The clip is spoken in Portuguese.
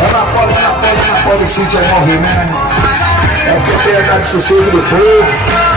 Olha na pole, o chute é movimento. É o proprietário do sossego do povo.